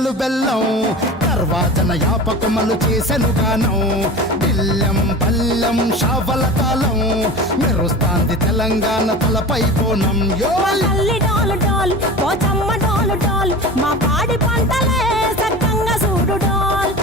అక్షింతలు బెల్లం దర్వాజన యాపకమలు చేసెను గానం బిల్లం పల్లెం షావల తాళం మెరుస్తాంది తెలంగాణ తలపై బోనం యో తల్లి డోలు డోల్ పోచమ్మ డోలు డోల్ మా పాడి పంటలే సక్కంగా చూడు డోల్